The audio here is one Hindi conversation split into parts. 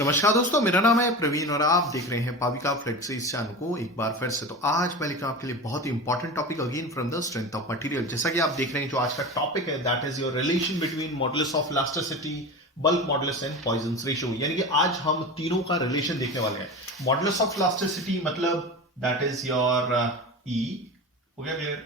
नमस्कार दोस्तों, मेरा नाम है प्रवीण और आप देख रहे हैं पाविका फ्लेक्सी इस चैनल को एक बार फिर से। तो आज मैं लेकर आपके लिए बहुत ही important topic again from the strength of material. जैसा कि आप देख रहे हैं, जो आज का टॉपिक है that is your relation between modulus of elasticity, bulk modulus and Poisson's ratio. यानी कि आज हम तीनों का रिलेशन देखने वाले हैं। मॉडुलस ऑफ इलास्टिसिटी मतलब that is your E,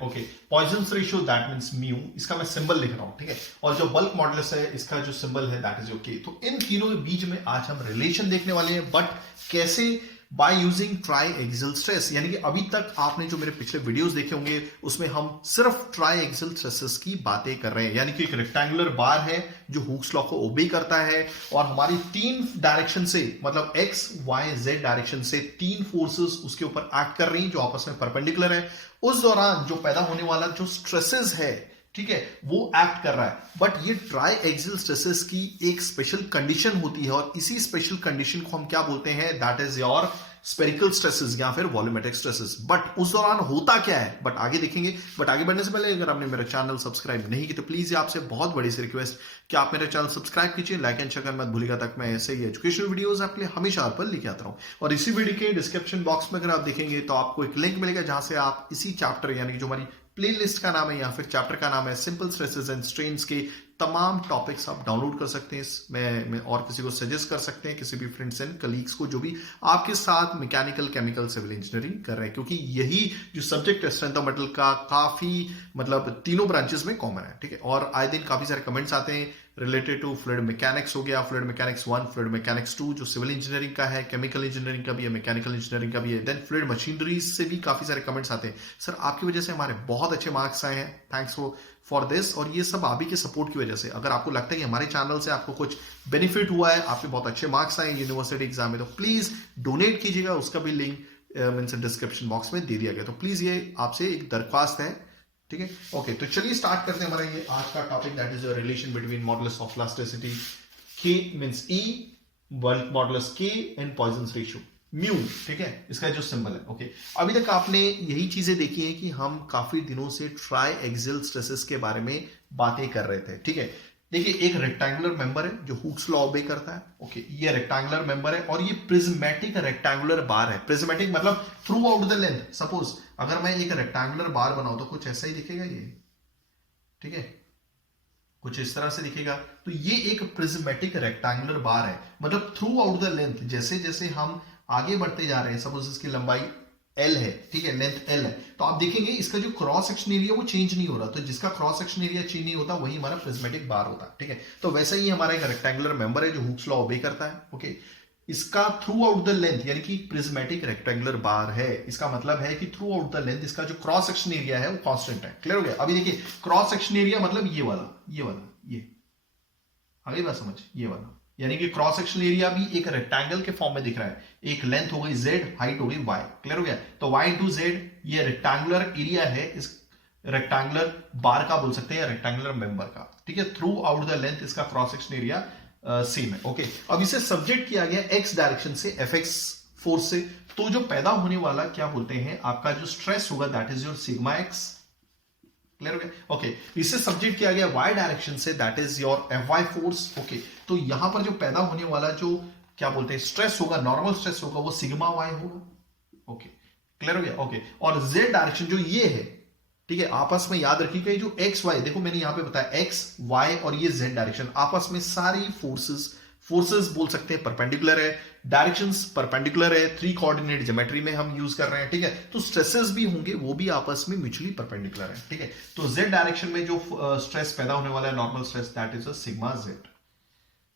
okay. Poisson's ratio that means mu, इसका मैं सिंबल लिख रहा हूं, ठीक है। और जो बल्क मॉडुलस है इसका जो सिंबल है दैट इज योर के। तो इन तीनों के बीच में आज हम रिलेशन देखने वाले हैं, बट कैसे? By using try axial stress. यानी कि अभी तक आपने जो मेरे पिछले वीडियोस देखे होंगे उसमें हम सिर्फ ट्राई एक्सियल स्ट्रेसेस की बातें कर रहे हैं। यानी कि एक रेक्टेंगुलर बार है जो हुक्स लॉ को ओबे करता है और हमारी तीन डायरेक्शन से, मतलब एक्स वाई जेड डायरेक्शन से तीन फोर्सेस उसके ऊपर एक्ट कर रही हैं जो आपस में परपेंडिकुलर है। उस दौरान जो पैदा होने वाला जो स्ट्रेसेस है, ठीक है, वो एक्ट कर रहा है। बट ये ट्राई एक्सियल स्ट्रेसेस की एक स्पेशल कंडीशन होती है और इसी स्पेशल कंडीशन को हम क्या बोलते हैं? That is your spherical stresses या फिर वॉल्यूमेट्रिक स्ट्रेसेस। बट उस दौरान होता क्या है, बट आगे देखेंगे। बट आगे बढ़ने से पहले अगर आपने मेरा चैनल सब्सक्राइब नहीं किया तो प्लीज ये आपसे बहुत बड़ी सी रिक्वेस्ट कि आप मेरा चैनल सब्सक्राइब कीजिए, लाइक एंड शेयर करना मत भूलिएगा, ताकि मैं ऐसे ही एजुकेशनल वीडियोस आपके लिए हमेशा आप पर लेके आता रहूं। और इसी वीडियो के डिस्क्रिप्शन बॉक्स में अगर आप देखेंगे तो आपको एक लिंक मिलेगा जहां से आप इसी चैप्टर यानी कि जो हमारी प्लेलिस्ट का नाम है या फिर चैप्टर का नाम है सिंपल स्ट्रेसेस एंड स्ट्रेन्स के तमाम टॉपिक्स आप डाउनलोड कर सकते हैं इसमें और किसी को सजेस्ट कर सकते हैं, किसी भी फ्रेंड्स एंड कलीग्स को जो भी आपके साथ मैकेनिकल, केमिकल, सिविल इंजीनियरिंग कर रहे हैं, क्योंकि यही जो सब्जेक्ट है स्ट्रेंथ ऑफ मेटल का काफी मतलब तीनों ब्रांचेस में कॉमन है, ठीक है। और आए दिन काफी सारे कमेंट्स आते हैं रिलेटेड टू फ्लूइड मैकेनिक्स, हो गया फ्लूइड मैकेनिक्स 1, फ्लूइड मैकेनिक्स 2 जो सिविल इंजीनियरिंग का है, केमिकल इंजीनियरिंग का भी है, मैकेनिकल इंजीनियरिंग का भी है, देन फ्लूइड मशीनरी से भी काफी सारे कमेंट्स आते हैं, सर आपकी वजह से हमारे बहुत अच्छे मार्क्स आए हैं, थैंक्स फॉर दिस। और ये सब आप ही के सपोर्ट की वजह से। अगर आपको लगता है कि हमारे चैनल से आपको कुछ बेनिफिट हुआ है, आपके बहुत अच्छे मार्क्स आए यूनिवर्सिटी एग्जाम में, तो प्लीज डोनेट कीजिएगा। उसका भी लिंक मींस डिस्क्रिप्शन बॉक्स में दे दिया गया। तो प्लीज ये आपसे एक दरख्वास्त है, ठीक है। ओके, तो चलिए स्टार्ट करते हैं हमारा ये आज का topic that is relation between modulus of elasticity, के मींस ई, बल्क मॉडुलस के एंड पॉइजन्स रेशियो म्यू, ठीक है, इसका जो सिंबल है। ओके, अभी तक आपने यही चीजें देखी हैं कि हम काफी दिनों से ट्राई एक्सियल स्ट्रेसेस के बारे में बातें कर रहे थे, ठीक है। देखिए, एक रेक्टेंगुलर मेंबर है जो हुक्स लॉ ओबे करता है। ओके, ये रेक्टेंगुलर मेंबर है और ये प्रिज्मेटिक रेक्टेंगुलर बार है। प्रिज्मेटिक मतलब through out the length. Suppose अगर मैं एक रेक्टेंगुलर बार बनाऊं तो कुछ ऐसा ही दिखेगा ये, ठीक है, कुछ इस तरह से दिखेगा। तो ये एक प्रिज्मेटिक रेक्टेंगुलर बार है, मतलब थ्रू आउट द लेंथ। जैसे जैसे हम आगे बढ़ते जा रहे हैं, सपोज इसकी लंबाई L है, ठीक है, लेंथ L है, तो आप देखेंगे इसका जो क्रॉस सेक्शन एरिया वो चेंज नहीं हो रहा। तो जिसका क्रॉस सेक्शन एरिया चेंज नहीं होता वही हमारा प्रिज्मेटिक बार होता है, ठीक है। तो वैसा ही हमारा एक रेक्टेंगुलर मेंबर है जो हुक्स लॉ ओबे करता है। ओके, इसका थ्रू आउट द लेंथ यानी कि प्रिज्मेटिक रेक्टेंगुलर बार है, इसका मतलब है कि थ्रू आउट द लेंथ इसका जो क्रॉस सेक्शन एरिया है वो कांस्टेंट है। क्लियर हो गया? अभी देखिए, क्रॉस सेक्शन एरिया मतलब ये वाला, ये आगे बात समझ, ये वाला, यानी कि क्रॉस सेक्शन एरिया भी एक रेक्टेंगल के फॉर्म में दिख रहा है। एक लेंथ हो गई z, हाइट हो गई y। क्लियर हो गया? तो y इंटू z ये रेक्टेंगुलर एरिया है इस रेक्टेंगुलर बार का, बोल सकते हैं रेक्टेंगुलर मेंबर का, ठीक है। थ्रू आउट द लेंथ इसका क्रॉस सेक्शन एरिया सेम है। ओके, अब इसे सब्जेक्ट किया गया x डायरेक्शन से, fx फोर्स से। तो जो पैदा होने वाला क्या बोलते हैं, आपका जो स्ट्रेस होगा that is your sigma x। Clear हो गया? ओके, इसे सब्जेक्ट किया गया y डायरेक्शन से, that is your Fy force. Okay, तो यहां पर जो पैदा होने वाला जो क्या बोलते हैं स्ट्रेस होगा, नॉर्मल स्ट्रेस होगा, वो सिग्मा y होगा। ओके, क्लियर हो गया? ओके, और z डायरेक्शन जो ये है, ठीक है, आपस में याद रखिएगा जो एक्स वाई, देखो मैंने यहां पे बताया एक्स वाई और ये z डायरेक्शन आपस में सारी फोर्सेस बोल सकते हैं परपेंडिकुलर है, डायरेक्शंस परपेंडिकुलर है, 3 कोऑर्डिनेट ज्योमेट्री में हम यूज कर रहे हैं, ठीक है। तो स्ट्रेसेस भी होंगे वो भी आपस में म्यूचुअली परपेंडिकुलर है, ठीक है। तो z डायरेक्शन में जो स्ट्रेस पैदा होने वाला है normal stress that is sigma z।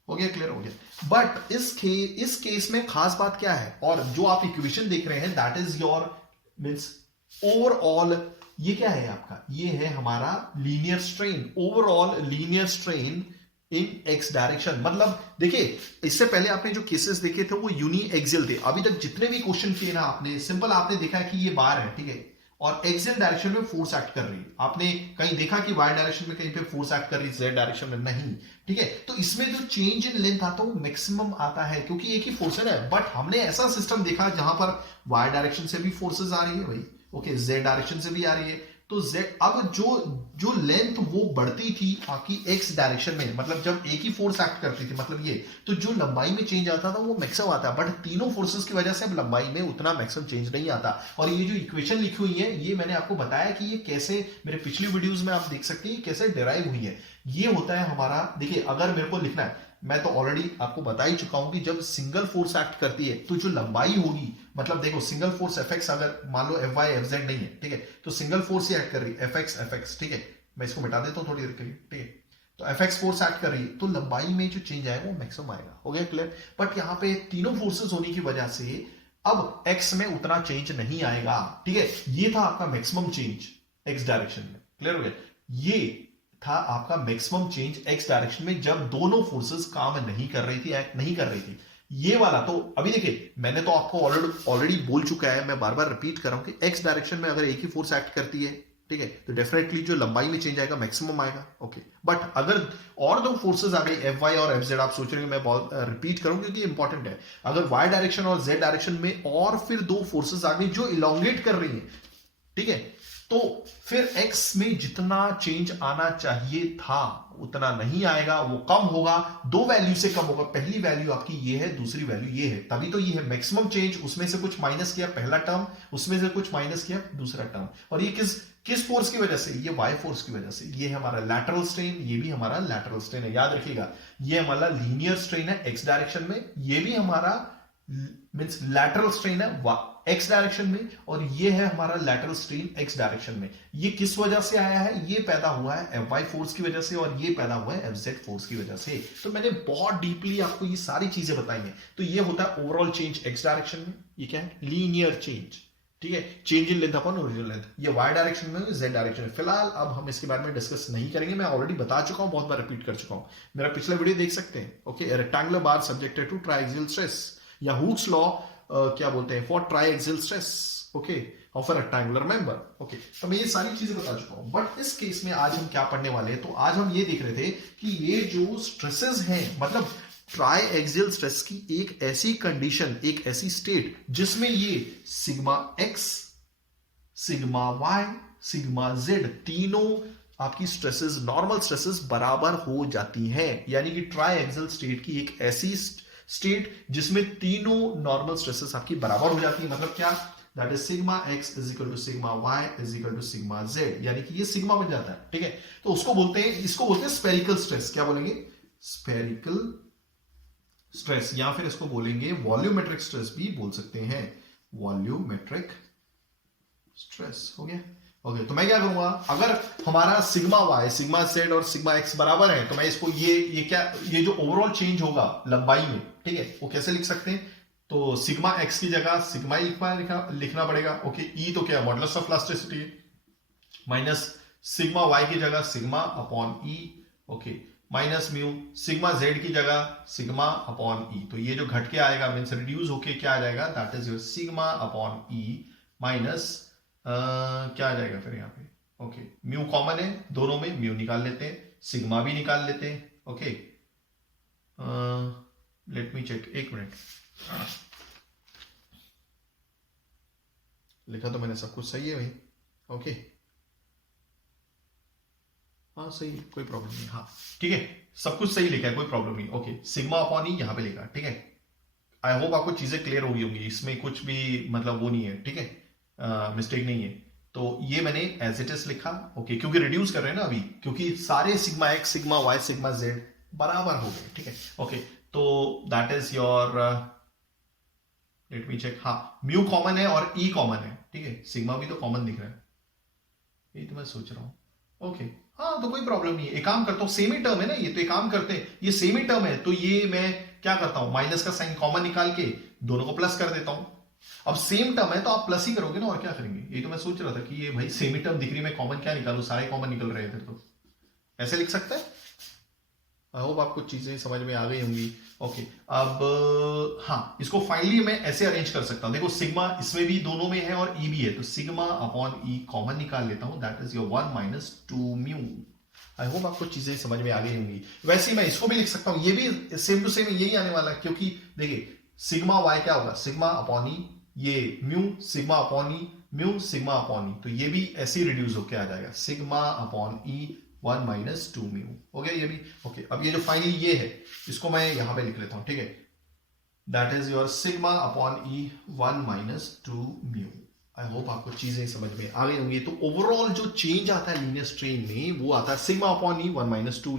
हो गया? क्लियर हो गया? बट इस केस में खास बात क्या है, और जो आप इक्वेशन देख रहे हैं that is your means overall, ये क्या है आपका, ये है हमारा linear strain, overall linear strain in x direction. मतलब देखिए, इससे पहले आपने जो केसेस देखे थे वो यूनी एक्सियल थे। अभी तक जितने भी क्वेश्चन किए ना आपने, सिंपल आपने देखा कि ये बार है, ठीक है, और एक्सियल डायरेक्शन में फोर्स एक्ट कर रही है। आपने कहीं देखा कि वाई डायरेक्शन में कहीं पे फोर्स एक्ट कर रही है, जेड डायरेक्शन में नहीं, ठीक है। तो इसमें जो चेंज इन लेंथ आता है वो मैक्सिमम आता है क्योंकि एक ही फोर्स है ना। बट हमने ऐसा सिस्टम देखा जहां पर वाई डायरेक्शन से भी फोर्सेस आ रही है भाई, ओके, जेड डायरेक्शन से भी आ रही है, तो z अब जो लेंथ वो बढ़ती थी आपकी x डायरेक्शन में, मतलब जब एक ही फोर्स एक्ट करती थी, मतलब ये, तो जो लंबाई में चेंज आता था वो मैक्सिमम आता, बट तीनों फोर्सेस की वजह से अब लंबाई में उतना मैक्सिमम चेंज नहीं आता। और ये जो इक्वेशन लिखी हुई है ये मैंने आपको बताया कि ये कैसे, मेरे पिछली वीडियोस में आप देख सकते हैं कैसे डिराइव हुई है। ये होता है हमारा, देखिए अगर मेरे को लिखना है, मैं तो ऑलरेडी आपको बता ही चुका हूं कि जब सिंगल फोर्स एक्ट करती है तो जो लंबाई होगी, मतलब देखो सिंगल फोर्स एफएक्स अगर मान लो एफ वाई एफ जेड नहीं है, ठीक है, तो सिंगल फोर्स ही एक्ट कर रही है एफएक्स, ठीक है, मैं इसको मिटा देता हूं थोड़ी देर के लिए, ठीक है, तो एफएक्स फोर्स एक्ट कर रही है तो लंबाई में जो चेंज आएगा वो मैक्सिमम आएगा। हो गया क्लियर? बट यहाँ पे तीनों फोर्सेस होने की वजह से अब एक्स में उतना चेंज नहीं आएगा, ठीक है। ये था आपका मैक्सिमम चेंज एक्स डायरेक्शन में, क्लियर हो गया? ये था आपका मैक्सिमम चेंज एक्स डायरेक्शन में जब दोनों फोर्सेस काम नहीं कर रही थी, एक्ट नहीं कर रही थी। ये वाला तो अभी देखिए मैंने तो आपको ऑलरेडी बोल चुका है, मैं बार बार रिपीट कर रहा हूं कि एक्स डायरेक्शन में अगर एक ही फोर्स एक्ट करती है, ठीक है, तो डेफिनेटली जो लंबाई में चेंज आएगा मैक्सिमम आएगा, ओके। बट अगर और दो फोर्सेस आ गई एफ वाई और एफ जेड, आप सोच रहे हैं मैं बहुत रिपीट करूं क्योंकि इंपॉर्टेंट है, अगर वाई डायरेक्शन और जेड डायरेक्शन में और फिर दो फोर्सेस आ गई जो इलोंगेट कर रही है, ठीक है, तो फिर x में जितना चेंज आना चाहिए था उतना नहीं आएगा, वो कम होगा, दो वैल्यू से कम होगा। पहली वैल्यू आपकी ये है, दूसरी वैल्यू ये है, तभी तो ये है मैक्सिमम चेंज। उसमें से कुछ माइनस किया पहला टर्म, उसमें से कुछ माइनस किया दूसरा टर्म। और ये किस फोर्स की वजह से? ये y फोर्स की वजह से। ये है हमारा लैटरल स्ट्रेन, ये भी हमारा लैटरल स्ट्रेन है, याद रखिएगा। ये हमारा लीनियर स्ट्रेन है x डायरेक्शन में, ये भी हमारा मींस लैटरल स्ट्रेन है एक्स डायरेक्शन में, और ये है हमारा लैटरल स्ट्रेन एक्स डायरेक्शन में। ये किस वजह से आया है? ये पैदा हुआ है एफ वाई फोर्स की वजह से, और ये पैदा हुआ है एफ जेड फोर्स की वजह से। तो मैंने बहुत डीपली आपको ये सारी चीजें बताई हैं। तो ये होता है ओवरऑल चेंज एक्स डायरेक्शन में, ये क्या है? लीनियर चेंज, ठीक है, change in length upon original length. ये वाई डायरेक्शन में, जेड डायरेक्शन में। फिलहाल अब हम इसके बारे में डिस्कस नहीं करेंगे, मैं ऑलरेडी बता चुका हूं, बहुत बार रिपीट कर चुका हूं, मेरा पिछला वीडियो देख सकते हैं, okay. Rectangular bar subjected to triaxial stress, या हुक्स लॉ क्या बोलते हैं, for triaxial stress, okay, of a rectangular member, okay. तो मैं ये सारी चीजें बता चुका हूं। बट इस केस में आज हम क्या पढ़ने वाले हैं? तो आज हम ये देख रहे थे कि ये जो स्ट्रेसेस हैं, मतलब ट्राइएक्सियल स्ट्रेस की एक ऐसी कंडीशन, एक ऐसी स्टेट जिसमें ये sigma x, sigma y, sigma z तीनों आपकी स्ट्रेसेस, नॉर्मल स्ट्रेसेस बराबर हो जाती हैं। यानी कि ट्राइएक्सियल स्टेट की एक ऐसी स्टेट जिसमें तीनों नॉर्मल स्ट्रेसेस आपकी बराबर हो जाती है। मतलब क्या? That is sigma x is equal to sigma y is equal to sigma z, यानी कि ये सिग्मा बन जाता है, ठीक है। तो उसको बोलते हैं, इसको बोलते हैं स्फेरिकल स्ट्रेस। क्या बोलेंगे? स्फेरिकल स्ट्रेस, या फिर इसको बोलेंगे वॉल्यूमेट्रिक स्ट्रेस भी बोल सकते हैं, वॉल्यूमेट्रिक स्ट्रेस। हो गया? ओके, तो मैं क्या करूंगा, अगर हमारा सिग्मा वाई, सिग्मा जेड और सिग्मा एक्स बराबर है, तो मैं इसको ये क्या, ये जो ओवरऑल चेंज होगा लंबाई में, ठीक है, वो कैसे लिख सकते हैं? तो सिग्मा एक्स की जगह सिग्मा लिखना पड़ेगा, ओके। ई तो क्या, modulus of elasticity, minus sigma Y की जगह sigma upon E, okay, minus mu sigma Z की जगह सिग्मा अपॉन ई। तो ये जो घट के आएगा मीन्स रिड्यूस होके क्या आ जाएगा, that is your sigma upon E minus क्या आ जाएगा फिर यहाँ पे, ओके, म्यू कॉमन है दोनों में, म्यू निकाल लेते हैं, सिग्मा भी निकाल लेते हैं, ओके। लेट मी चेक, एक मिनट, लिखा तो मैंने सब कुछ सही है भाई, ओके, हाँ सही, कोई प्रॉब्लम नहीं, हाँ ठीक है, सब कुछ सही लिखा है, कोई प्रॉब्लम नहीं, ओके। सिग्मा अपॉन ई यहां पे लिखा, ठीक है। आई होप आपको चीजें क्लियर हो गई होंगी, इसमें कुछ भी मतलब वो नहीं है, ठीक है, मिस्टेक नहीं है। तो ये मैंने एज इट इज लिखा, ओके, क्योंकि रिड्यूस कर रहे हैं ना अभी, क्योंकि सारे sigma x, sigma y, sigma z बराबर हो गए, ठीक है, ओके। तो that is your, let me check, हाँ म्यू कॉमन है और ई कॉमन है, ठीक है, सिग्मा भी तो कॉमन दिख रहा है, यही तो मैं सोच रहा हूं, ओके। हाँ तो कोई प्रॉब्लम नहीं है, एक काम करता हूं, सेम ही टर्म है ना ये, तो एक काम करते हैं, ये सेम ही टर्म है, तो ये मैं क्या करता हूं, माइनस का साइन कॉमन निकाल के दोनों को प्लस कर देता हूं। अब सेम टर्म है तो आप प्लस ही करोगे ना, और क्या करेंगे। ये तो मैं सोच रहा था कि ये भाई सेम ही टर्म दिख रही, मैं कॉमन क्या निकालूं, सारे कॉमन निकल रहे थे, तो ऐसे लिख सकते हैं। आई होप आपको चीजें समझ में आ गई होंगी, ओके। अब हाँ, इसको फाइनली मैं ऐसे अरेंज कर सकता हूं, देखो सिग्मा इसमें भी दोनों में है और ई भी है, तो सिग्मा अपॉन ई कॉमन निकाल लेता हूं, that is your 1 minus 2 mu. I hope आपको चीजें समझ में आ गई होंगी। वैसे ही मैं इसको भी लिख सकता हूं, ये भी सेम टू सेम यही आने वाला है, क्योंकि देखिए सिग्मा वाई क्या होगा, सिग्मा अपॉन ई, ये म्यू सिग्मा अपॉन ई, म्यू सिग्मा अपॉन ई, तो ये भी ऐसे ही रिड्यूस होके आ जाएगा, सिग्मा अपॉन ई 1 माइनस 2 म्यू हो गया ये भी। ओके, अब ये जो फाइनली ये है इसको मैं यहां पे लिख लेता हूं, ठीक है, that is your sigma upon E 1 minus 2 mu. I hope आपको चीजें समझ में आ गई होंगी। तो ओवरऑल जो चेंज आता है लीनियर स्ट्रेन में वो आता है सिग्मा अपॉन ई 1 माइनस 2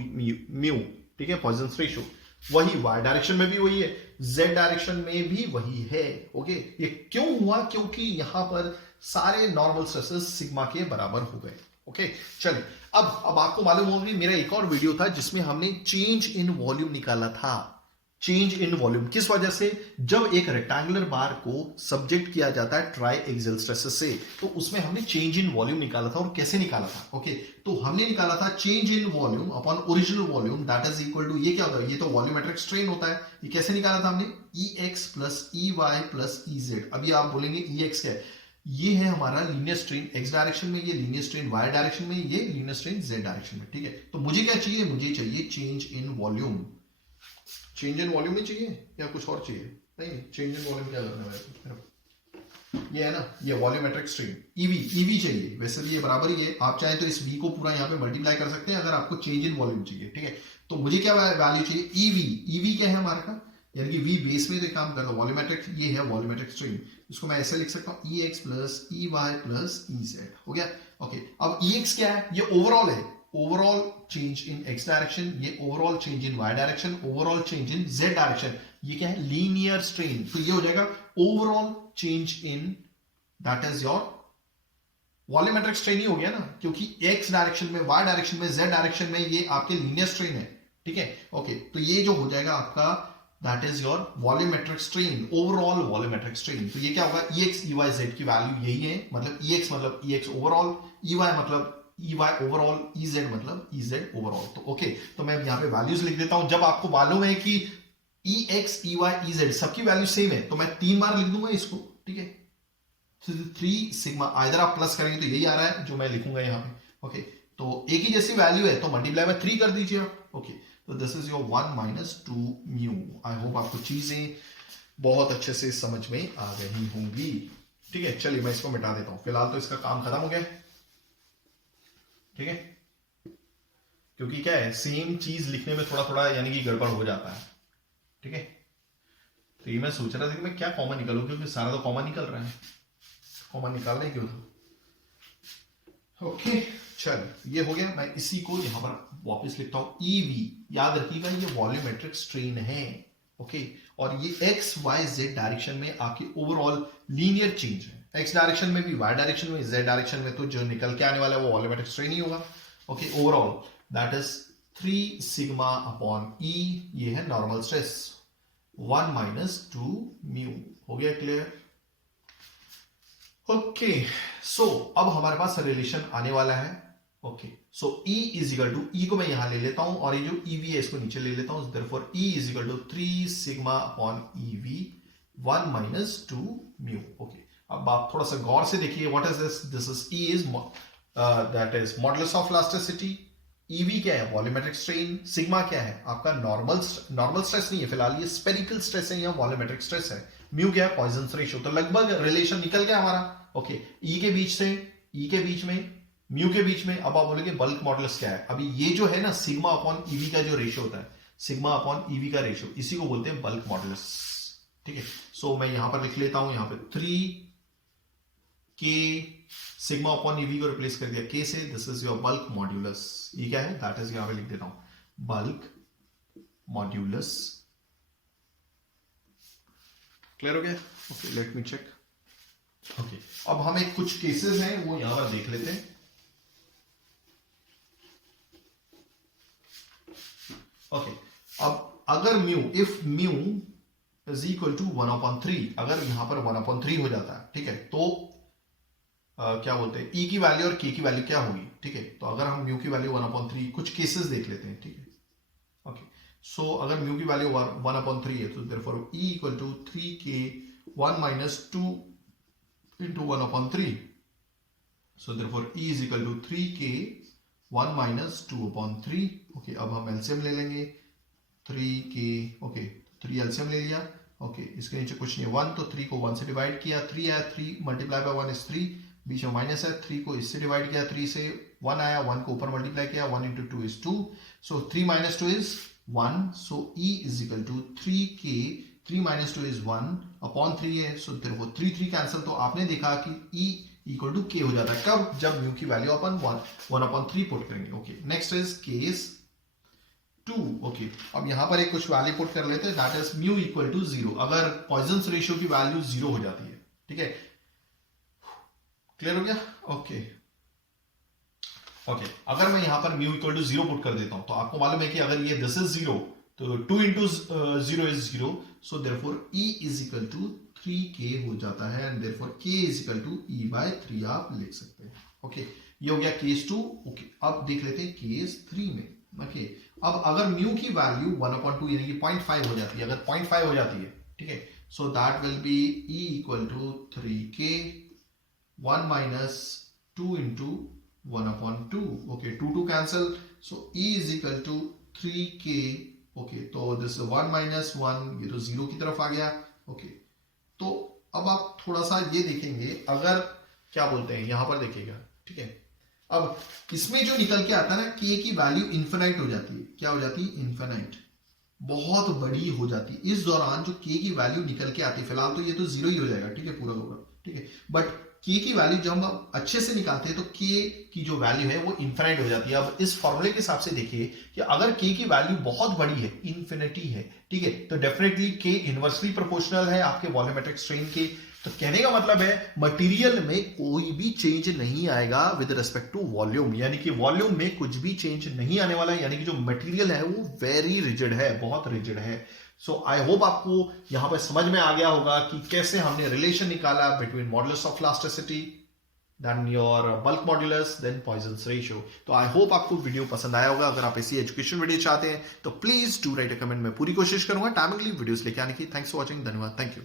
म्यू, ठीक है, पॉइजन रेशियो। वही y डायरेक्शन में भी वही है, z डायरेक्शन में भी वही है। ओके, ये क्यों हुआ? क्योंकि यहां पर सारे नॉर्मल स्ट्रेसेस सिग्मा के बराबर हो गए। ओके, चलिए अब आपको मालूम होगा मेरा एक और वीडियो था जिसमें हमने चेंज इन वॉल्यूम निकाला था। चेंज इन वॉल्यूम किस वजह से? जब एक रेक्टेंगुलर बार को सब्जेक्ट किया जाता है ट्राई एक्सियल स्ट्रेसेस से, तो उसमें हमने चेंज इन वॉल्यूम निकाला था। और कैसे निकाला था? ओके, तो हमने निकाला था change in volume upon original volume that is equal to, ये क्या होता है? ये तो वॉल्यूमेट्रिक स्ट्रेन होता है। ये कैसे निकाला था हमने? EX plus EY plus EZ। अभी आप बोलेंगे EX क्या है? ये है हमारा लीनियर स्ट्रेन एक्स डायरेक्शन में, ये लीनियर स्ट्रेन वाई डायरेक्शन में, ये लीनियर स्ट्रेन जेड डायरेक्शन में। ठीक है, तो मुझे क्या चाहिए? मुझे चाहिए change in volume. Change in volume में चाहिए या कुछ और चाहिए? नहीं, चेंज इन वॉल्यूम क्या करना है? ये है ना, ये वॉल्यूमेट्रिक स्ट्रेन ईवी चाहिए। वैसे भी ये बराबर ही है, आप चाहे तो इस v को पूरा यहाँ पे मल्टीप्लाई कर सकते हैं अगर आपको चेंज इन वॉल्यूम चाहिए। ठीक है, तो मुझे क्या वैल्यू चाहिए? ईवी क्या है हमारे का, यानी कि v बेस में तो काम करता है वॉल्यूमेट्रिक, ये है वॉल्यूमेट्रिक स्ट्रेन। इसको मैं ऐसे लिख सकता हूँ EX plus EY plus EZ। हो गया। ओके, अब EX क्या है? ये ओवरऑल है, overall change in x direction, ये overall change in y direction, overall change in z direction. ये क्या है? Linear strain. तो ये हो जाएगा overall change in, that is your volumetric strain ही हो गया ना, क्योंकि x डायरेक्शन में, y डायरेक्शन में, z डायरेक्शन में ये आपके लीनियर स्ट्रेन है। ठीक है, ओके, तो ये जो हो जाएगा आपका that is your volumetric strain, overall volumetric strain. तो ये क्या होगा? EX EY Z की वैल्यू यही है, मतलब EX मतलब EX ओवरऑल, EY मतलब EY ओवरऑल, EZ मतलब EZ ओवरऑल। तो ओके, तो मैं यहां पे वैल्यूज लिख देता हूं। जब आपको मालूम है कि EX EY EZ सबकी वैल्यू सेम है तो मैं 3 बार लिख दूंगा इसको। ठीक है, 3 सिग्मा, इधर आप प्लस करेंगे तो यही आ रहा है जो मैं लिखूंगा यहाँ पे। ओके, तो एक ही जैसी वैल्यू है तो मल्टीप्लाई बाय 3 कर दीजिए आप। ओके, तो this is your 1 minus 2 mu. I hope आपको चीजें बहुत अच्छे से समझ में आ गई होंगी। ठीक है, चलिए मैं इसको मिटा देता हूं, फिलहाल तो इसका काम खत्म हो गया। ठीक है, क्योंकि क्या है, सेम चीज लिखने में थोड़ा थोड़ा यानी कि गड़बड़ हो जाता है। ठीक है, तो ये मैं सोच रहा था कि मैं क्या कॉमन निकालूं, क्योंकि सारा तो कॉमन निकल रहा है, कॉमन निकालना ही क्यों था। ओके, चल ये हो गया। मैं इसी को यहां पर वापस लिखता हूं EV। याद रखिएगा ये वॉल्यूमेट्रिक स्ट्रेन है। ओके, और ये एक्स वाई जेड डायरेक्शन में आपकी ओवरऑल लीनियर चेंज है। एक्स डायरेक्शन में भी, वाई डायरेक्शन में, जेड डायरेक्शन में, तो जो निकल के आने वाला है वो वॉल्यूमेट्रिक स्ट्रेन ही होगा। Okay, overall that is 3 sigma upon E, ये है नॉर्मल स्ट्रेस, 1 माइनस 2 म्यू। हो गया क्लियर? ओके, सो अब हमारे पास रिलेशन आने वाला है। Okay, so E is equal to, E को मैं यहां ले लेता हूं और ये जो EV है इसको नीचे ले लेता हूं। Therefore E is equal to 3 sigma upon EV 1 minus 2 mu. Okay, अब आप थोड़ा सा गौर से देखिए, what is this? This is E is that is modulus of elasticity. EV क्या है? Volumetric strain. सिग्मा क्या है? आपका नॉर्मल स्ट्रेस नहीं है फिलहाल, ये स्पेरिकल स्ट्रेस है या वॉल्यूमेट्रिक स्ट्रेस है। म्यू क्या है? Poisson ratio. तो लगभग रिलेशन निकल गया हमारा। ओके, E के बीच से, E के बीच में, म्यू के बीच में। अब आप बोलेंगे बल्क मॉडुलस क्या है? अभी ये जो है ना सिग्मा अपॉन EV का जो रेशियो होता है, सिग्मा अपॉन EV का रेशियो, इसी को बोलते हैं बल्क मॉडुलस। ठीक है, सो मैं यहां पर लिख लेता हूं, यहां पे 3 K सिग्मा अपॉन EV को रिप्लेस कर दिया K से। This is your bulk modulus. ये क्या है? दैट इज, यहां पे लिख देता हूं बल्क मॉड्यूलस। क्लियर हो गया? Okay, let me check. Okay, अब हम एक कुछ केसेस हैं वो यहां पर देख लेते हैं। ओके, अब अगर mu, if mu is equal to 1/3, अगर यहां पर 1/3 हो जाता है, ठीक है, तो क्या बोलते हैं, E की वैल्यू और K की वैल्यू क्या होगी? ठीक है, तो अगर हम म्यू की वैल्यू 1/3, कुछ केसेस देख लेते हैं। ठीक है, ओके, सो अगर म्यू की वैल्यू 1/3 है तो therefore E equal to 3K 1 minus 2 into 1/3. So therefore E is equal to 3K 1 minus 2/3. Okay, अब हम LCM ले लेंगे 3K। ओके, 3 LCM ले लिया। ओके इसके नीचे कुछ नहीं है 1, तो 3 को 1 से डिवाइड किया, 3 आया, 3 मल्टीप्लाई बाय 1 इज 3, बीच में माइनस है, 3 को इससे डिवाइड किया, 3 से 1 आया, 1 को ऊपर मल्टीप्लाई किया, 1 into 2 is 2, so 3 minus 2 is 1, so E is equal to 3k, 3 minus 2 is 1 upon 3 है, so therefore 3 कैंसिल, तो आपने देखा कि E equal to k हो जाता है कब, जब म्यू की वैल्यू अपन 1 upon 3 पुट करेंगे। Okay next is case 2। Okay अब यहां पर एक कुछ वैल्यू पुट कर लेते हैं, that is mu equal to 0, अगर पॉइजन्स रेशियो की वैल्यू 0 हो जाती है, ठीक है, क्लियर हो गया। ओके अगर मैं यहां पर म्यू इक्वल टू 0 पुट कर देता हूं, तो आपको मालूम है कि अगर ये दिस इज 0, तो 2 into 0 is 0, so therefore E is equal to 3k हो जाता है, and therefore k is equal to E by 3 आप लिख सकते हैं। ओके ये हो गया केस 2। ओके अब देख लेते हैं केस 3 में। ओके अब अगर म्यू की वैल्यू 1/2 यानी कि 0.5 हो जाती है, अगर 0.5 हो जाती है, ठीक है, so that will be E equal to 3k 1 minus 2 into 1/2। Okay 2 cancel, so E is equal to 3k। Okay तो दिस 1 minus 1, ये तो 0 की तरफ आ गया। ओके तो अब आप थोड़ा सा ये देखेंगे, अगर क्या बोलते हैं यहां पर देखिएगा, ठीक है, अब इसमें जो निकल के आता है ना, k की वैल्यू इन्फिनाइट हो जाती है, क्या हो जाती है, इन्फिनाइट, बहुत बड़ी हो जाती है। इस दौरान जो k की वैल्यू निकल के आती है, फिलहाल तो ये तो 0 ही हो जाएगा, ठीक है, पूरा होगा, ठीक है, बट k की वैल्यू जब हम अच्छे से निकालते हैं तो k की जो वैल्यू है वो इन्फिनाइट हो जाती है। अब इस फॉर्मूले के हिसाब से देखिए कि अगर k की वैल्यू बहुत बड़ी है, इन्फिनिटी है, ठीक है, तो डेफिनेटली k इनवर्सली प्रोपोर्शनल है आपके वॉल्यूमेट्रिक स्ट्रेन के। तो कहने का मतलब है मटेरियल में कोई भी चेंज नहीं आएगा विद रिस्पेक्ट टू वॉल्यूम, यानी कि वॉल्यूम में कुछ भी चेंज नहीं आने वाला है, यानी कि जो मटेरियल है वो वेरी रिजिड है, बहुत रिजिड है। सो आई होप आपको यहां पर समझ में आ गया होगा कि कैसे हमने रिलेशन निकाला between modulus of elasticity, then your bulk modulus, then Poisson's ratio. तो आई होप आपको वीडियो पसंद आया होगा। अगर आप ऐसी एजुकेशन वीडियो चाहते हैं तो please do right a comment, मैं पूरी कोशिश करूंगा टाइमिंगली वीडियोस लेके आने की। थैंक्स फॉर वॉचिंग, धन्यवाद, थैंक यू।